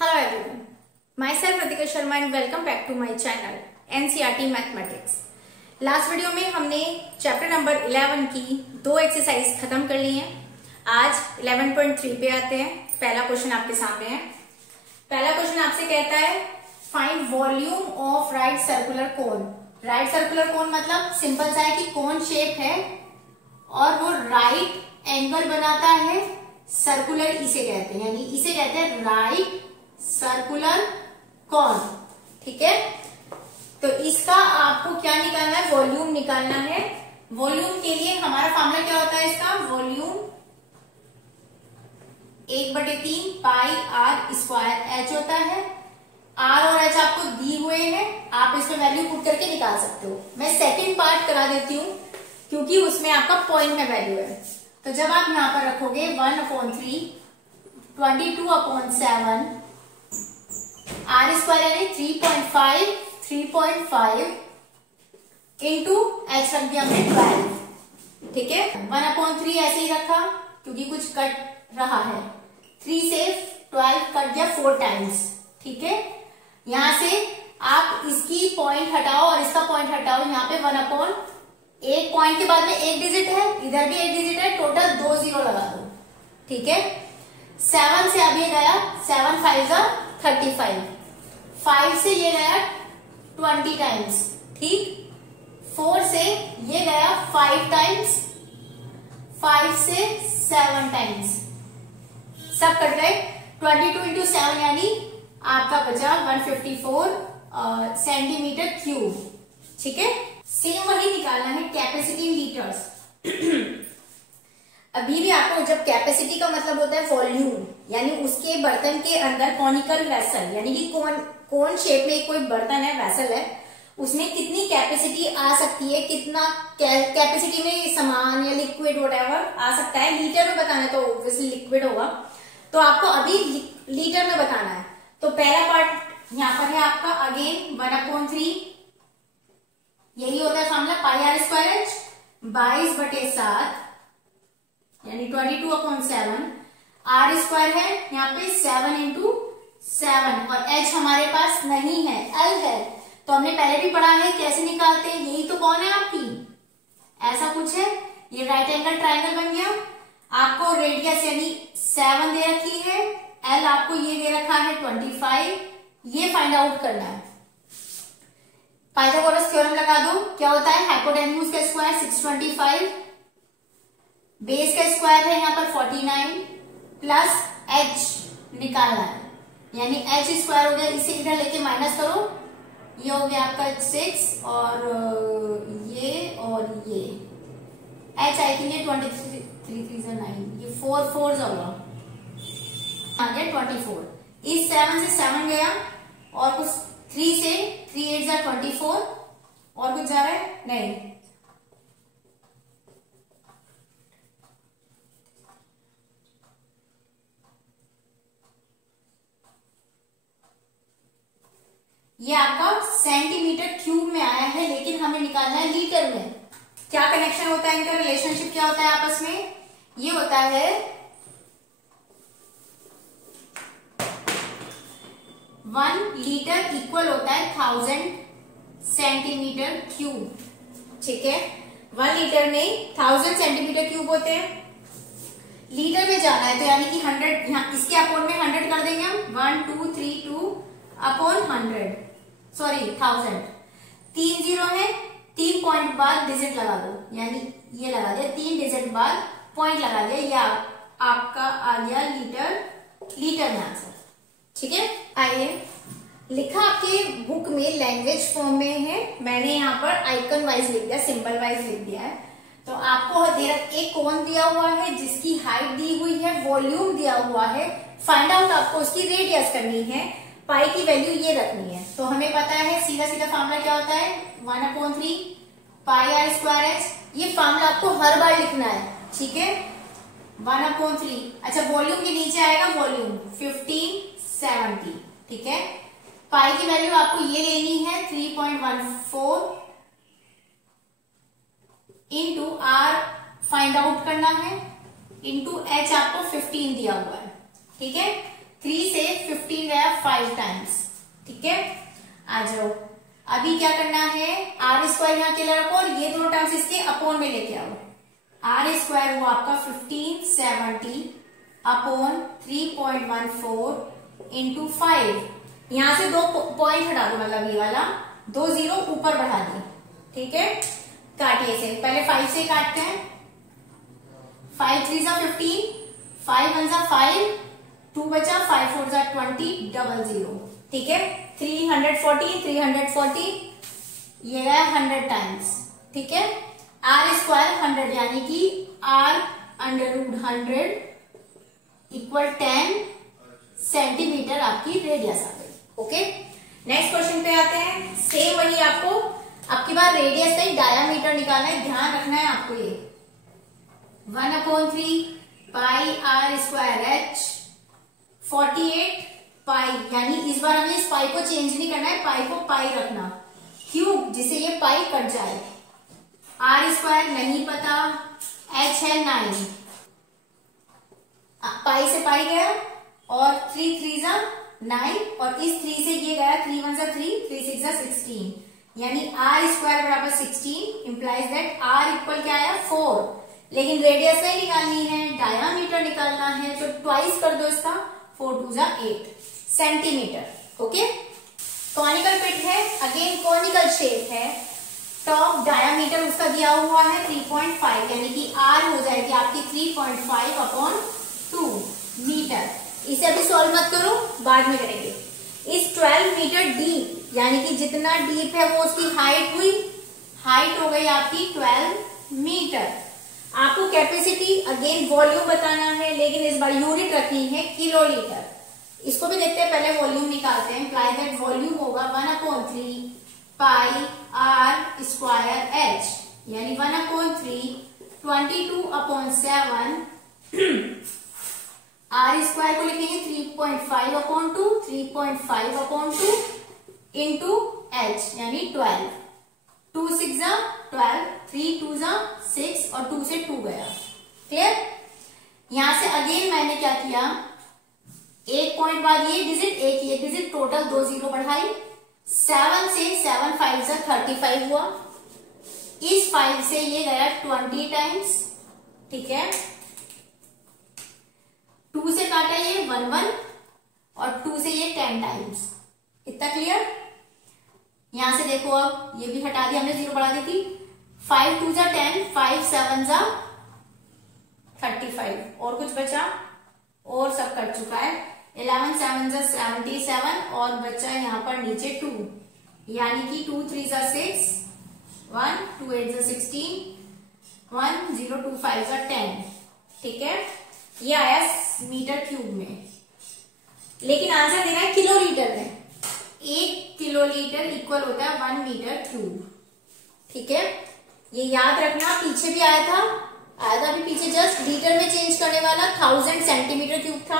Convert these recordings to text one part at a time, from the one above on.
Hello everyone, myself Ritika Sharma and welcome back to my channel NCERT Mathematics। Last video में हमने chapter number 11 की दो exercise खत्म कर ली हैं। आज 11.3 पे आते हैं। पहला क्वेश्चन आपके सामने है। पहला क्वेश्चन आपसे कहता है find volume of right circular cone. Right circular cone मतलब सिंपल सा है कि कोन शेप है और वो राइट एंगल बनाता है। सर्कुलर इसे कहते हैं, यानी इसे कहते हैं राइट सर्कुलर कोन। ठीक है, तो इसका आपको क्या निकालना है? वॉल्यूम निकालना है। वॉल्यूम के लिए हमारा फॉर्मूला क्या होता है? इसका volume 1/3 pi r square h होता है। आर और एच आपको दी हुए हैं, आप इसमें वैल्यू पुट करके निकाल सकते हो। मैं सेकंड पार्ट करा देती हूँ क्योंकि उसमें आपका पॉइंट में वैल्यू है। तो जब आप यहां पर रखोगे 1/3 22/7 आर स्क्वायर यानी 3.5 इंटू एच रख दिया हमने 12। ठीक है, 1/3 ऐसे ही रखा क्योंकि कुछ कट रहा है। 3 से 12 कट दिया 4 टाइम्स। ठीक है, यहां से आप इसकी पॉइंट हटाओ और इसका पॉइंट हटाओ। यहाँ पे 1/, एक पॉइंट के बाद में एक डिजिट है, इधर भी एक डिजिट है, टोटल 2 जीरो लगा दो। ठीक है, 7 से अब ये गया 7 5 35, 5 से ये गया 20 टाइम्स। ठीक, 4 से ये गया 5 टाइम्स, 5 से 7 टाइम्स, सब कट गए। 22 इंटू 7 यानी आपका बचा 154 सेंटीमीटर क्यूब। ठीक है, सेम वही निकालना है कैपेसिटी इन लीटर्स। अभी भी आपको जब कैपेसिटी का मतलब होता है वॉल्यूम, यानी उसके बर्तन के अंदर कॉनिकल वेसल, यानी कि कोन शेप में कोई बर्तन है, वेसल है, उसमें कितनी कैपेसिटी आ सकती है, कितना कैपेसिटी में सामान या लिक्विड वोटेवर आ सकता है। लीटर में बताना है तो ऑब्वियसली लिक्विड होगा, तो आपको अभी लीटर में बताना है। तो पहला पार्ट यहां पर है आपका अगेन 1/3, यही होता है formula pi r square h 22/7 यानी 22/7। आर स्क्वायर है यहाँ पे 7 इंटू 7 और एच हमारे पास नहीं है, एल है। तो हमने पहले भी पढ़ा है कैसे निकालते हैं। यही तो कौन है आपकी, ऐसा कुछ है, ये राइट एंगल ट्राइंगल बन गया। आपको रेडियस यानी 7 दे रखी है, एल आपको ये दे रखा है 25, ये फाइंड आउट करना है। पाइथागोरस थ्योरम लगा दो। क्या होता है? हाइपोटेन्यूज का स्क्वायर 625, बेस का स्क्वायर है यहाँ पर 49 प्लस एच निकालना है, यानी एच स्क्वायर हो गया। इसे इधर लेके माइनस करो, ये हो गया आपका 6 और ये एच आई थिंक ये 23 3 9, ये 4 4 होगा, आ गया 24। इस 7 से 7 गया और कुछ 3 से 3 8 24 और कुछ जा रहा है नहीं, ये आपका सेंटीमीटर क्यूब में आया है, लेकिन हमें निकालना है लीटर में। क्या कनेक्शन होता है इनका, रिलेशनशिप क्या होता है आपस में? ये होता है 1 लीटर इक्वल होता है 1000 सेंटीमीटर क्यूब। ठीक है, 1 लीटर में 1000 सेंटीमीटर क्यूब होते हैं। लीटर में जाना है तो यानी कि 100, यहाँ इसके अपोन में 100 कर देंगे हम। 1 2 3 2 अपॉन 100, सॉरी 1000। 3 जीरो है, 3 पॉइंट बाद डिजिट लगा दो, यानी ये लगा दिया, 3 डिजिट बाद पॉइंट लगा दिया, या आपका आ गया लीटर में आंसर। ठीक है, आइए, लिखा आपके बुक में लैंग्वेज फॉर्म में है, मैंने यहाँ पर आइकन वाइज लिख दिया, सिंबल वाइज लिख दिया है। तो आपको एक कोन दिया हुआ है जिसकी हाइट दी हुई है, वॉल्यूम दिया हुआ है, फाइंड आउट आपको उसकी रेडियस करनी है, पाई की वैल्यू ये रखनी है। तो हमें पता है सीधा सीधा फार्मूला क्या होता है, 1/3 पाई आर स्क्वायर एच। ये फार्मूला आपको हर बार लिखना है। ठीक है, 1/3। अच्छा, वॉल्यूम के नीचे आएगा वॉल्यूम 1570। ठीक है, पाई की वैल्यू आपको ये लेनी है 3.14 इंटू आर फाइंड आउट करना है, इंटू एच आपको 15 दिया हुआ है। ठीक है, 3 से 15 गया 5 टाइम्स। ठीक है, आ जाओ। अभी क्या करना है, आर स्क्वायर यहाँ अकेला रखो और ये दोनों टर्म्स इसके अपॉन में लेके आओ। आर स्क्वायर हुआ आपका 1570 अपॉन 3.14 इंटू 5। यहां से 2 पॉइंट हटा दो, मतलब ये वाला 2 जीरो ऊपर बढ़ा दो। ठीक है, काटिए से, पहले 5 से काटते हैं। 5 3 जा 15, 5 1 जा 5, 2 बचा, 5 4 जा 20, डबल जीरो। ठीक है, 340 ये गया 100 टाइम्स। ठीक है, आर स्क्वायर 100 यानी कि r under root 100 equal 10 centimetre आपकी रेडियस आ गई। ओके, नेक्स्ट क्वेश्चन पे आते हैं। सेम वही आपको आपकी बार रेडियस नहीं डायामीटर निकालना है, ध्यान रखना है आपको। ये 1/3 पाई आर स्क्वायर एच 48 पाई, यानी इस बार हमें इस पाई को चेंज नहीं करना है, पाई को पाई रखना। क्यों, जिससे ये पाई कट जाए। आर स्क्वायर नहीं पता, एच है 9, पाई से पाई गया और 3 3 जा 9 और इस 3 से ये गया 3 1 जा 3, 3 6 जा 16, यानी आर स्क्वायर बराबर 16 इंप्लाइज दैट आर इक्वल क्या आया 4। लेकिन रेडियस नहीं निकालनी है, डायामीटर निकालना है, तो ट्वाइस कर दो इसका, 4 2 जा 8 सेंटीमीटर। ओके, कॉनिकल पिट है, अगेन कॉनिकल शेप है, टॉप डायामीटर उसका दिया हुआ है 3.5, यानी कि आर हो जाएगी आपकी 3.5 अपॉन 2 मीटर। इसे अभी सॉल्व मत करो, बाद में करेंगे। इस 12 मीटर डीप, यानी कि जितना डीप है वो उसकी हाइट हुई, हाइट हो गई आपकी 12 मीटर। आपको कैपेसिटी अगेन वॉल्यूम बताना है, लेकिन इस बार यूनिट रखनी है किलोलीटर। इसको भी देखते हैं, पहले वॉल्यूम निकालते हैं। इम्प्लाई दैट वॉल्यूम होगा 1/3 पाई आर स्क्वायर एच, यानी 1/3 22/7 आर स्क्वायर को लिखेंगे 3.5/2, 3.5/2 इंटू एच यानी 12, 2 6 जा 12, 3 2 जा 6 और 2 से 2 गया। क्लियर, यहां से अगेन मैंने क्या किया, एक पॉइंट बाद ये डिजिट, एक डिजिट, टोटल 2 जीरो बढ़ाई। 7 से 7 5 जा 35 हुआ, इस 5 से ये गया 20 टाइम्स। ठीक है, 2 से काटा ये 1 1 और 2 से ये 10 टाइम्स। इतना क्लियर। यहां से देखो, अब ये भी हटा दिया हमने, जीरो बढ़ा दी थी। 5 2 जा 10, 5 7 जा 35, और कुछ बचा, और सब कट चुका है। 11 7 जा 77 और बचा यहाँ पर नीचे 2, यानी कि 2 3 जा 6, 1 2 8 जा 16, 1 0 2 5 जा 10। ठीक है, ये आया मीटर क्यूब में, लेकिन आंसर देना है किलोलीटर में। 1 किलोलीटर इक्वल होता है 1 मीटर क्यूब। ठीक है, ये याद रखना, पीछे भी आया था अभी पीछे जस्ट लीटर में चेंज करने वाला 1000 सेंटीमीटर क्यूब था।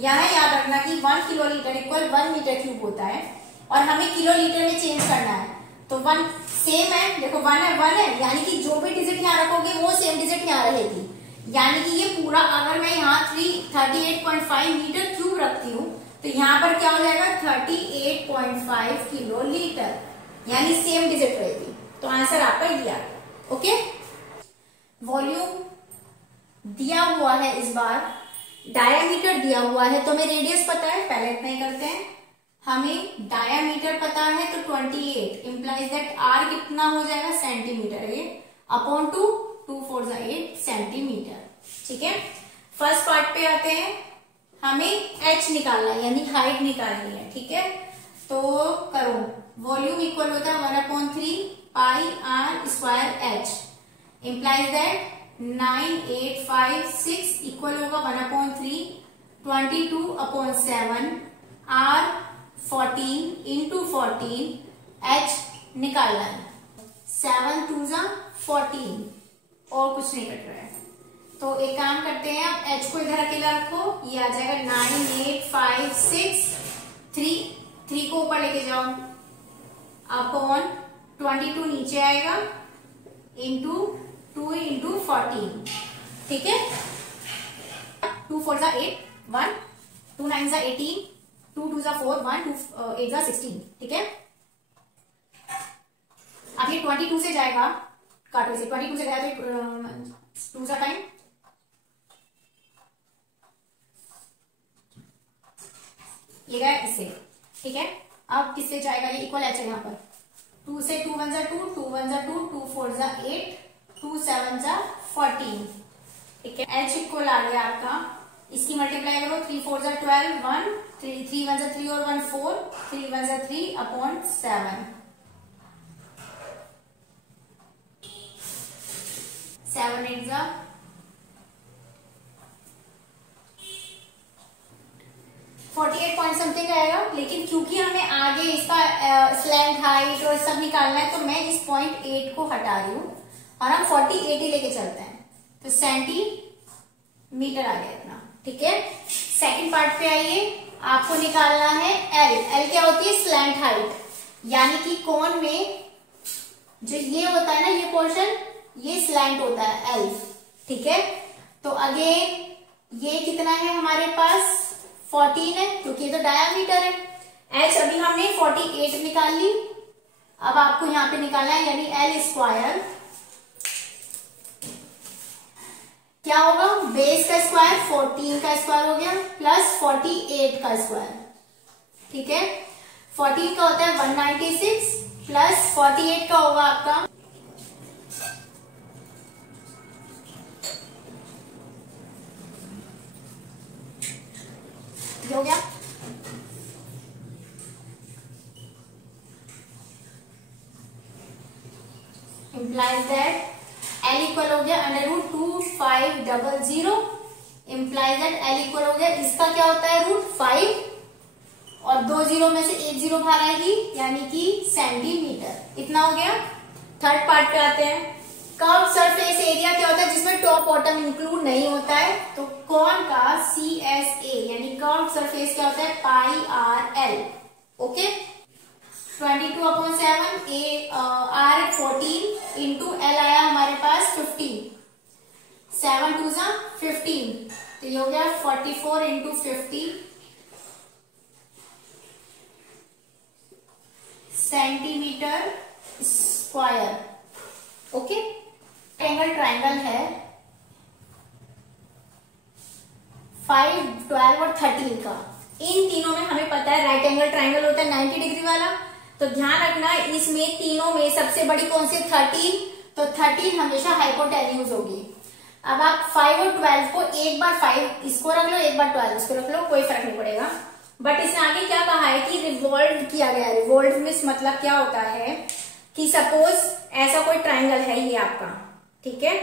यहाँ याद रखना कि 1 किलोलीटर इक्वल 1 मीटर क्यूब होता है और हमें किलोलीटर में चेंज करना है। तो 1 सेम है, देखो 1 है, यानी कि जो भी डिजिट यहाँ रखोगे वो सेम डिजिट यहाँ रहेगी, यानी कि ये पूरा, अगर मैं यहाँ 38.5 मीटर क्यूब रखती हूँ तो यहाँ पर क्या हो जाएगा 38.5 किलोलीटर, यानी सेम डिजिट रहेगी। तो आंसर आपका दिया। ओके, वॉल्यूम दिया हुआ है, इस बार डायामीटर दिया हुआ है, तो हमें रेडियस पता है, पहले इतना ही करते हैं। हमें डायामीटर पता है तो 28 इंप्लाइज दैट आर कितना हो जाएगा सेंटीमीटर, ये अपॉन 2 2 4 जा 8 सेंटीमीटर। ठीक है, फर्स्ट पार्ट पे आते हैं। हमें एच निकालना है, यानी हाइट निकालनी है। ठीक है, तो करो, वॉल्यूम इक्वल होता है 1/3 pi r square h implies that 9856 equal होगा 1/3 22/7 आर 14 इंटू 14 एच निकालना है। 7 2 जा 14 और कुछ नहीं कट रहा है, तो एक काम करते हैं, आप एच को इधर अकेला रखो, ये आ जाएगा 9856, 3 को ऊपर लेके जाओ, अपॉन 22 नीचे आएगा, इंटू 2 इंटू 14। ठीक है, 2 4 जा 8, 1 2 9 जा 18, 2 2 जा 4, 1 2 8 जा 16, ठीक है। अब ये 22 से जाएगा, काटो से 22 से गया तो 2 जा टाइम, ये गया इससे, ठीक है। अब किससे जाएगा, ये इक्वल एच है यहाँ पर, 2 से 2 1 जा 2, 2 1 जा 2, 2 4 जा 8, 2 7 जा 14, ठीक है। एच इक्वल आ गया आपका, इसकी मल्टीप्लाई करो, 3 4 जा 12, 1 3 1 जा 3 और 1 4, 3 1 जा 3 अपॉन 7, 7 8 जा 48 पॉइंट समथिंग आएगा। लेकिन क्योंकि हमें आगे इसका स्लैंट हाइट और सब निकालना है, तो मैं इस पॉइंट 8 को हटा रही हूँ और हम 48 ही लेके चलते हैं, तो सेंटीमीटर आ गया इतना, ठीक है। सेकंड पार्ट पे आइए, आपको निकालना है एल। एल क्या होती है, स्लैंट हाइट, यानी कि कोण में जो ये होता है ना, ये पोर्शन, ये स्लैंट होता है एल, ठीक है। तो अगेन ये कितना है हमारे पास, 14 है, क्योंकि ये तो डायामीटर है। एच अभी हमने 48 निकाल ली, अब आपको यहां पे निकालना है, यानी एल स्क्वायर क्या होगा, बेस का स्क्वायर 14 का स्क्वायर हो गया प्लस 48 का स्क्वायर, ठीक है। 14 का होता है 196 प्लस 48 का होगा आपका, हो गया, implies that L इक्वल हो गया √2500, implies that L इक्वल हो गया, इसका क्या होता है √5 और 2 जीरो में से 1 जीरो बाहर आएगी, यानी कि सेंटीमीटर, इतना हो गया। थर्ड पार्ट पे आते हैं, कर्व सरफेस एरिया क्या होता है, जिसमें टॉप बॉटम इंक्लूड नहीं होता है, तो कोण का CSA यानी कर्व सरफेस क्या होता है, πRL, okay. 22/7 R 14 into L आया हमारे पास 15, 7 2 जा 15, तो ये हो गया 44 into 50 centimetre square, okay. Triangle है 5 12 और 13 का, इन तीनों में हमें पता है राइट एंगल ट्रायंगल होता है 90 डिग्री वाला, तो ध्यान रखना इसमें तीनों में सबसे बड़ी कौन सी, 13, तो 13 हमेशा हाइपोटेन्यूज होगी। अब आप 5 और 12 को, एक बार 5 इसको रख लो, एक बार 12 इसको रख लो, कोई फर्क नहीं पड़ेगा। बट इसने आगे क्या कहा है कि रिवॉल्व किया गया है। रिवॉल्व में मतलब क्या होता है कि सपोज ऐसा कोई ट्राइंगल है ये आपका, ठीक है,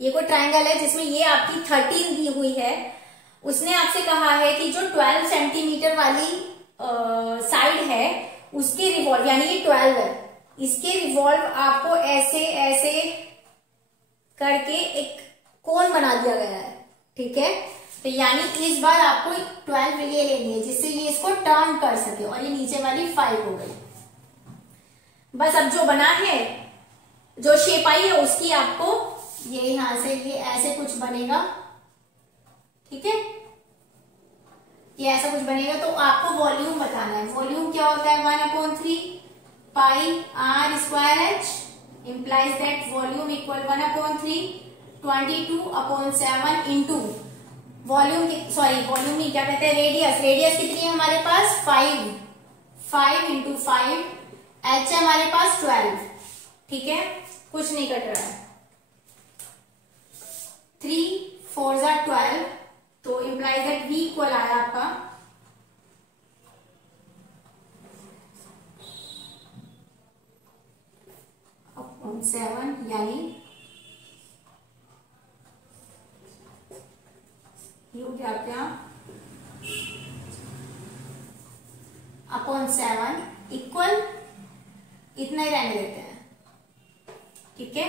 ये कोई ट्राइंगल है जिसमें ये आपकी 13 दी हुई है, उसने आपसे कहा है कि जो 12 सेंटीमीटर वाली साइड है उसके रिवॉल्व, यानी ये 12 है, इसके रिवॉल्व आपको ऐसे ऐसे करके एक कोन बना दिया गया है, ठीक है। तो यानी इस बार आपको 12 ये लेनी है जिससे ये इसको टर्न कर सके, और ये नीचे वाली 5 हो गई। बस अब जो बना है, जो शेप आई है उसकी आपको ये यहां से ये ऐसे कुछ बनेगा, ठीक है, ये ऐसा कुछ बनेगा। तो आपको वॉल्यूम बताना है। वॉल्यूम क्या होता है, 1/3 पाई r square h, implies that volume equal 1/3 22/7 into volume, sorry volume नहीं, क्या कहते हैं, रेडियस। रेडियस कितनी है हमारे पास, 5 इंटू 5, h है हमारे पास 12, ठीक है, कुछ नहीं कट रहा है, 3 4 जा 12, तो इम्प्लाइज दैट v इक्वल आया आपका 7, यानी ये हो गया क्या, /7 इक्वल इतना ही रहने देते हैं, ठीक है,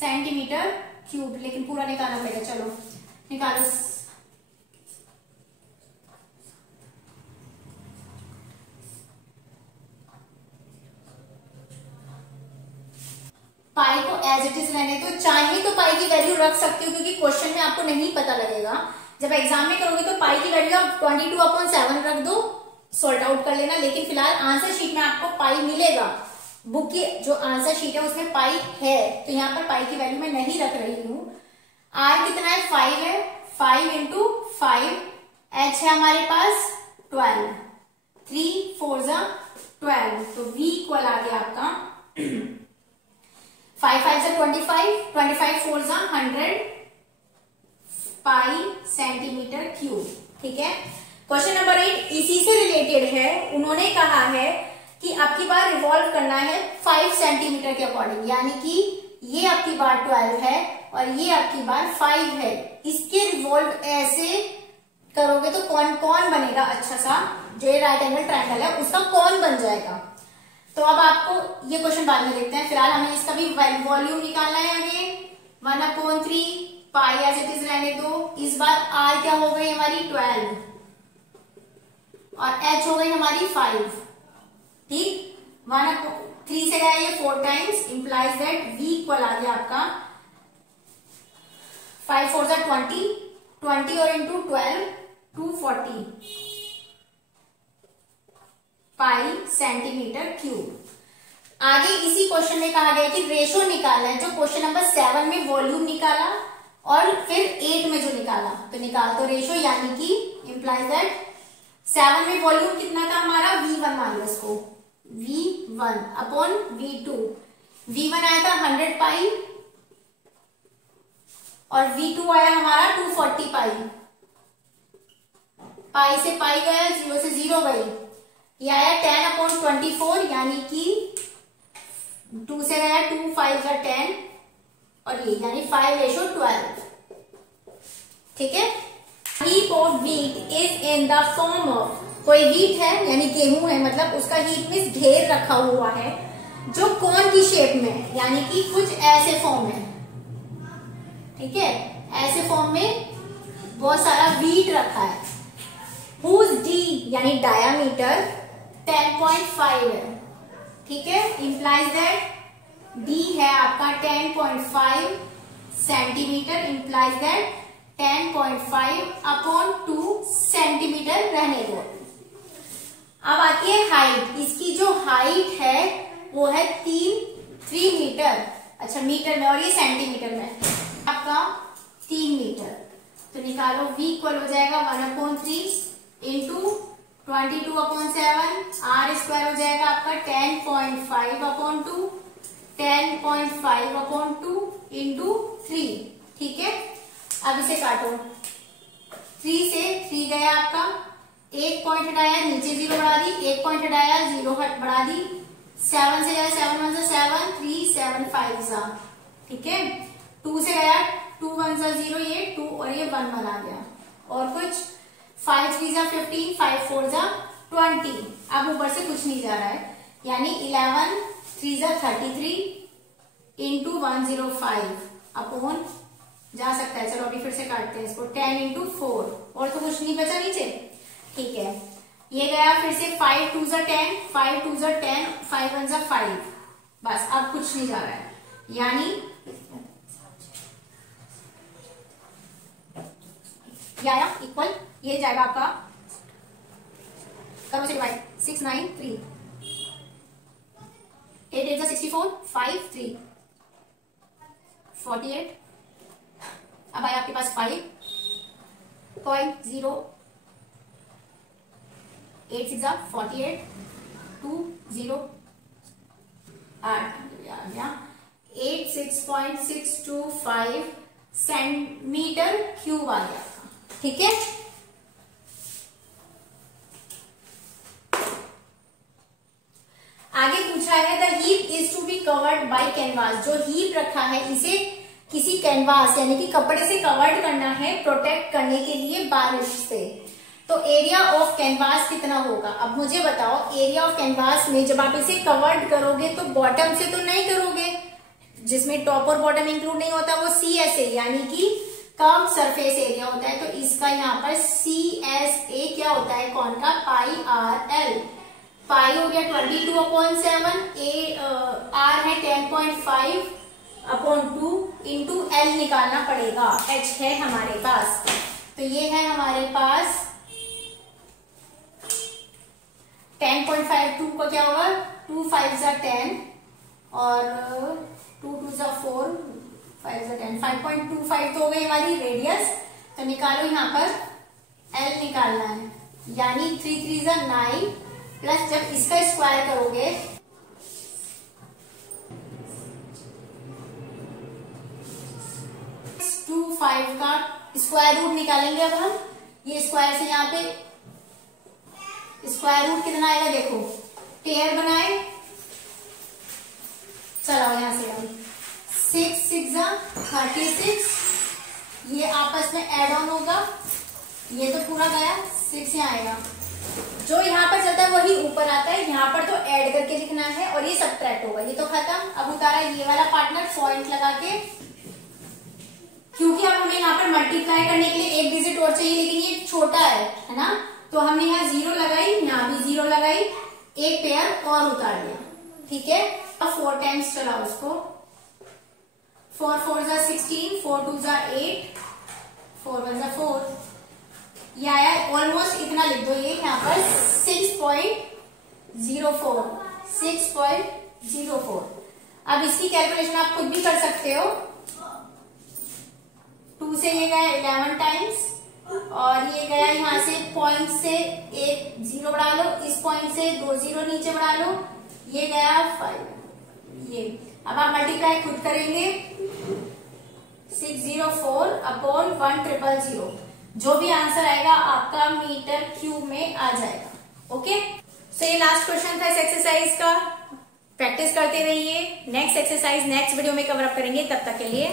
सेंटीमीटर क्यूब। लेकिन पूरा निकालना पड़ेगा, चलो निकालो। पाई को एज इट इज रहने दो, चाहे तो पाई की वैल्यू रख सकते हो क्योंकि क्वेश्चन में आपको नहीं पता लगेगा जब एग्जाम में करोगे तो पाई की वैल्यू आप 22/7 रख दो, सॉल्ट आउट कर लेना। लेकिन फिलहाल आंसर शीट में आपको पाई मिलेगा, बुक की जो आंसर शीट है उसमें पाई है, तो यहाँ पर पाई की वैल्यू मैं नहीं रख रही हूँ। आर कितना है, 5 है, 5 × 5, एच है हमारे पास 12, 3 4 12, तो V इक्वल आ गया आपका 5 5 25, 25 4 100 पाई सेंटीमीटर क्यूब। ठीक है। क्वेश्चन नंबर 8 इसी से रिलेटेड है। उन्होंने कहा है कि आपकी बार रिवॉल्व करना है 5 सेंटीमीटर के अकॉर्डिंग, यानी कि ये आपकी बार 12 है और ये आपकी बार 5 है। इसके रिवॉल्व ऐसे करोगे तो कौन कौन बनेगा, अच्छा सा जो ये राइट एंगल ट्रायंगल है उसका कौन बन जाएगा। तो अब आपको ये क्वेश्चन बाद में देखते हैं, फिलहाल हमें इसका भी वॉल्यूम निकालना है। आगे 1/3 पाई एज इट इज रहने दो। इस बार आर क्या हो गई हमारी 12 और एच हो गई हमारी 5। ठीक, 1/3 से गया ये 4 times, implies that V equal आ गया आपका 5 4 20 और इंटू 12 240 पाई सेंटीमीटर क्यूब। आगे इसी क्वेश्चन में कहा गया कि रेशो निकालना है, जो क्वेश्चन नंबर 7 में वॉल्यूम निकाला और फिर 8 में जो निकाला, तो निकाल तो रेशो, यानी कि इंप्लाइज दैट 7 में वॉल्यूम कितना था हमारा, V1 मान लो इसको, V1 अपॉन V2। V1 आया था 100 पाई और V2 आया हमारा 240 पाई। पाई से पाई गया, 0 से 0 गई, ये आया 10/24, यानी कि 2 से गया 2 5 का 10 और ये यानी 5:12। ठीक है। Heap of wheat is in the form of, कोई व्हीट है यानी गेहूं है, मतलब उसका हीप में ढेर रखा हुआ है, जो कौन की शेप में है, यानी कि कुछ ऐसे फॉर्म है। ठीक है, ऐसे फॉर्म में बहुत सारा व्हीट रखा है। हुज डी यानी डायामीटर 10.5 है। ठीक है, इंप्लाइज दैट डी है आपका 10.5 सेंटीमीटर, इंप्लाइज दैट 10.5/2 सेंटीमीटर रहने दो। अब आती है हाइट। इसकी जो हाइट है वो है 3 मीटर, अच्छा मीटर में, और ये सेंटीमीटर में आपका 3 मीटर। तो निकालो, V इक्वल हो जाएगा 1/3 इंटू 22/7, R स्क्वायर हो जाएगा आपका 10.5/2, 10.5/2 इंटू 3। ठीक है, अब इसे काटो, 3 से 3 गया आपका, 1 पॉइंट हटाया, नीचे 0 बढ़ा दी, 1 पॉइंट हटाया, 0 बढ़ा दी, 7 से गया 7 1 7, 3 7 5। ठीक है, 2 से गया 2 1 0, ये 2 और ये 1 1 आ गया, और कुछ 5 3 15, 5 4 20। अब ऊपर से कुछ नहीं जा रहा है, यानी 11 3 33 इंटू 105 अपॉन, जा सकता है, चलो अभी फिर से काटते हैं इसको, 10 इंटू 4, और तो कुछ नहीं बचा नीचे। ठीक है, ये गया फिर से 5 2 10, 5 2 10, 5 1 5, बस अब कुछ नहीं जा रहा है, यानी ये आया इक्वल, ये जाएगा आपका, करो से डिवाइड, 6 9 3, 8 8 64, 5 3 48। अब आया आपके पास 5.0, 8 6 48, 2 0 8 86.625 सेंटीमीटर क्यूब आ गया। ठीक है, आगे पूछा है the heap is to be covered by canvas. जो हीप रखा है इसे किसी कैनवास यानी कि कपड़े से कवर्ड करना है, प्रोटेक्ट करने के लिए बारिश से। तो एरिया ऑफ कैनवास कितना होगा। अब मुझे बताओ, एरिया ऑफ कैनवास में जब आप इसे कवर्ड करोगे तो बॉटम से तो नहीं करोगे, जिसमें टॉप और बॉटम इंक्लूड नहीं होता, वो CSA यानी कि कर्व सरफेस एरिया होता है। तो इसका यहाँ पर CSA क्या होता है, कौन का, πRL। पाई हो गया 22/7, R है 10.5/2 इंटू L निकालना पड़ेगा, H है हमारे पास। तो तो ये है हमारे पास 10.52 का क्या होगा, 2 5 जा 10 और 2 2 जा 4 5 जा 10, 5.25 तो हो गई हमारी रेडियस। तो निकालो यहाँ पर L निकालना है, यानी 3 3 जा 9 प्लस जब इसका स्क्वायर करोगे 2 5 का स्क्वायर रूट निकालेंगे। अब हम ये स्क्वायर से यहाँ पे स्क्वायर रूट कितना आएगा देखो, पेयर बनाए, चलाओ यहां से हम 6 6 जा 36, ये आपस में एड ऑन होगा, ये तो पूरा गया, 6 यहाँ आएगा, जो यहाँ पर चलता है वही ऊपर आता है, यहाँ पर तो ऐड करके लिखना है और ये सबट्रैक्ट होगा, ये तो खत्म। अब उतारा ये वाला पार्टनर पॉइंट लगा के, क्योंकि अब हमें यहाँ पर मल्टीप्लाई करने के लिए एक डिजिट और चाहिए, लेकिन ये छोटा है ना, तो हमने यहाँ 0 लगाई, यहाँ भी 0 लगाई, एक पेयर और उतार दिया, ठीक है। अब 4 टाइम्स चलाओ उसको, 4 4 जा 16, 4 2 जा 8, 4 1 जा 4, ये आया ऑलमोस्ट इतना लिख दो, ये यहाँ पर 6.04 6.04। अब इसकी कैलकुलेशन आप खुद भी कर सकते हो, 2 से ये गया 11 टाइम्स और ये गया यहाँ से पॉइंट से एक 0 बढ़ा लो, इस पॉइंट से 2 0 नीचे बढ़ा लो, ये गया 5, ये अब आप मल्टीप्लाई खुद करेंगे, 604 अपॉन 1000, जो भी आंसर आएगा आपका मीटर क्यूब में आ जाएगा। ओके, सो ये लास्ट क्वेश्चन था इस एक्सरसाइज का, प्रैक्टिस करते रहिए, नेक्स्ट एक्सरसाइज नेक्स्ट वीडियो में कवर अप करेंगे, तब तक के लिए